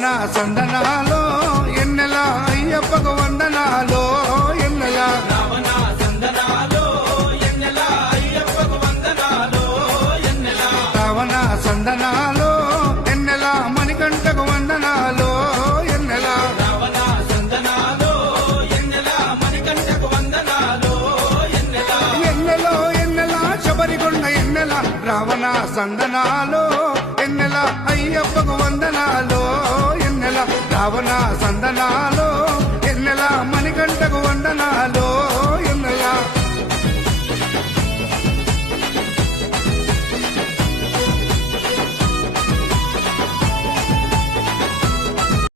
Ravana సందనాలో ఎన్నెల అయ్యప్పకు వందనాలో ఎన్నెల Ravana సందనాలో ఎన్నెల అయ్యప్పకు వందనాలో ఎన్నెల Ravana సందనాలో ఎన్నెల మణికంఠకు వందనాలో ఎన్నెల Ravana సందనాలో ఎన్నెల మణికంఠకు వందనాలో ఎన్నెల ఎన్నెలో ఎన్నెల శబరికొండ ఎన్నెల Ravana సందనాలో ఎన్నెల అయ్యప్పకు వందనాలో ఎన్నెల Ravana సందనాలో